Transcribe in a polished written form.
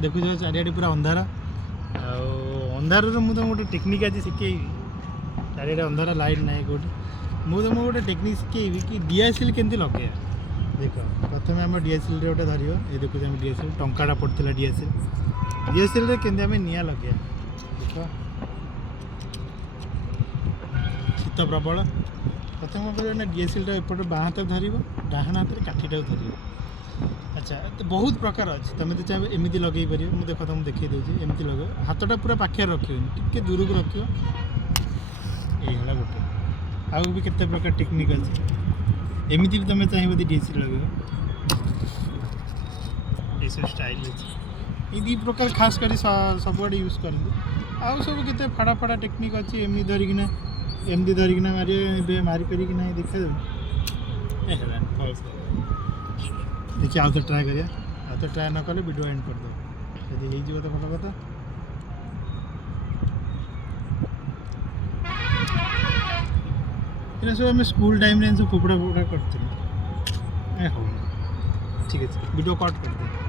देखु चारिआडे पूरा अंधार अंधार मुझे गोटे टेक्निक आज शिखेबी चारिआडे अंधार लाइट ना कौटी मुझे गोटे टेक्निक शिखेबी कि डीएसएल केमती लगे देख प्रथम आम डीएसएल गोटे धर ये देखुचे आम डीएसएल टंकाटा पड़ता डीएसएल केमती निआ लगे देख शीत प्रबल प्रथम डीएसएल एपटे बाँ हाथ धर डाहाण हाथ काठीटा धर अच्छा तो बहुत प्रकार अच्छे तुम तो चाहे एमती लगे पार मुझे देख तुमको देखी दूसरी एमती लगे हाथटा पूरा पाखे रख टे दूर को रख ये गोटे आउ भी केते प्रकार टेक्निक अच्छे एमती भी तुम चाहिए डीएसएल लगे ये सब स्टाइल अच्छे ये दी प्रकार खास कर सब आड़े यूज करते आउ सब केते फाड़ा फाड़ा टेक्निक अच्छी एमती धरिकिना मारे मारिपार देखा देखिए आउ तो ट्राए करिया आउ तो ट्राए न कले वीडियो एंड कर दो यदि हो तो भल कथा सब आम स्कूल टाइम सब फोपड़ा फोपड़ा करते हो ठीक है वीडियो कट कर दे।